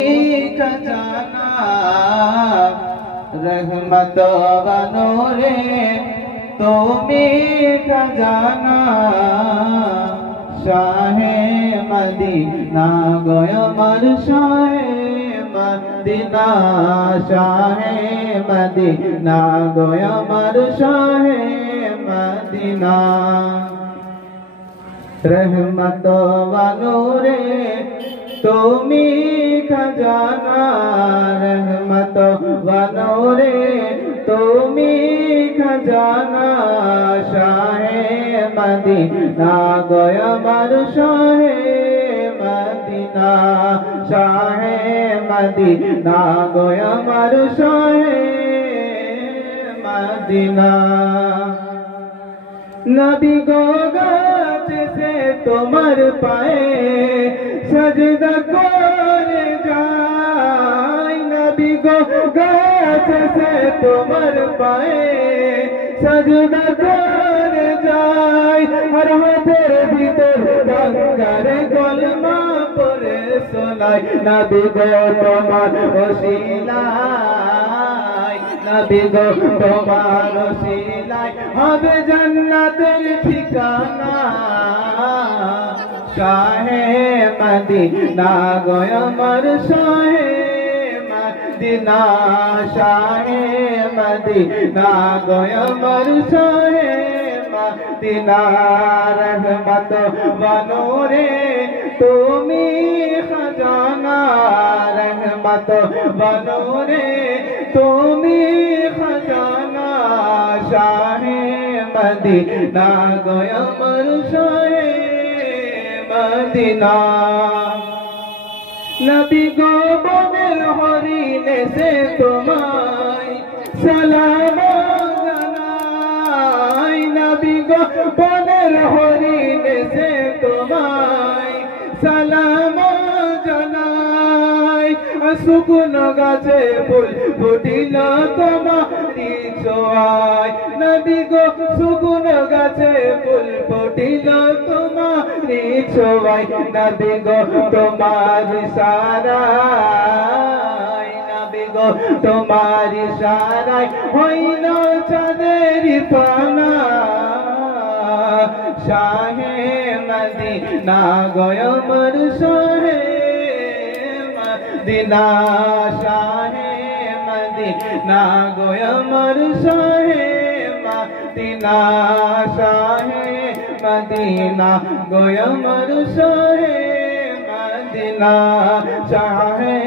खजाना रहमत व नूरे तुमी खजाना शाहे मदीना गोयमर शाहे मदीना शाहे मदीना गोयमर शाहे मदीना रहमत व नूरे तुमी खजाना रहमत व नूरे तुमी खजाना शाहे मदीना गोयमर शाहे मदीना शाहे मदीना गोयमर शाहे मदीना नबी गो गाछ से तुम्हार पाए सजदा करे जाय नबी गो गाछ से तुम्हार पाए सजदा करे जाय हर हाथेर भीतर गंगार कलमा पड़े शोनाय नबी गो तुम्हार वसीलाय नबी गो तुम्हार वसीलाय হবে জান্নাতের ঠিকানা শাহে মদিনা গোয়মর শাহে মদিনা শাহে মদিনা গোয়মর শাহে মদিনা রহমত व নূরে তুমি খজানা রহমত व নূরে তুমি খজানা শাহে मदीना गोयमर शाहे मदीना नबी गो बनेर हरिणे से तुम्हाय सलाम जानाई नबी गो बनेर हरिणे से तुम्हाय सलाम जानाई শুকনো গাছে ফুল ফুটিল তোমারি ছোঁয়ায় নবী গো শুকনো গাছে ফুল ফুটিল তোমারি ছোঁয়ায় নবী গো তোমার ইশারায় নবী গো তোমার ইশারায় হইল চাঁদের পানা শাহে মদিনা গোয়মর শাহে मदीना शाहे मदीना गोयमर शाहे मदीना शाहे मदीना गोयमर शाहे मदीना शाहे